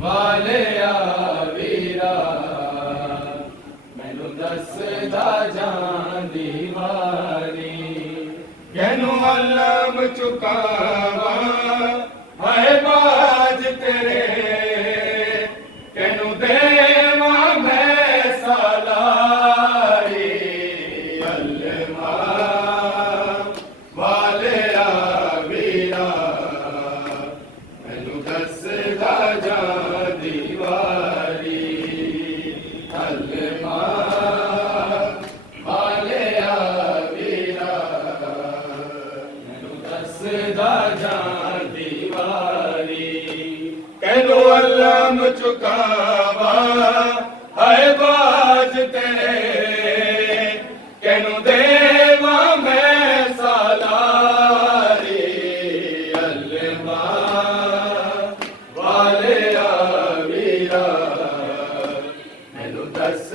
ਵਾਲਿਆ ਵੀਰਾ ਮੈਨੂੰ ਦੱਸਦਾ ਜਾਂਦੀ ਵਾਰੀ ਕਿਨੂੰ ਅਲਮ ਚੁਕਾਵਾ ਹਾਏ ਬਾਜ ਤੇਰੇ ਕਿਨੂੰ ਦੇਵਾਂ ਮੈਂ ਸਲਾਰੀ ਅਲਮਾ ਵਾਲਿਆ ਵੀਰਾ ਮੈਨੂੰ ਦੱਸਦਾ ਜਾਂਦੀ ਵਾਰੀ ਅਲਮਾ ਵਾਲਿਆ ਵੀਰਾ ਮੈਨੂੰ ਦੱਸਦਾ ਜਾਂਦੀ ਵਾਰੀ ਕਹਿਲੋ ਅਲਮ ਚੁਕਾਵਾ ਹਾਏ ਬਾਜ ਤੇਰੇ ਕਹਿਨੂੰ ਦੇਵਾਂ ਮੈਂ ਸਲਾਰੀ ਅਲਮਾ ਵਾਲਿਆ ਵੀਰਾ ਮੈਨੂੰ ਦੱਸ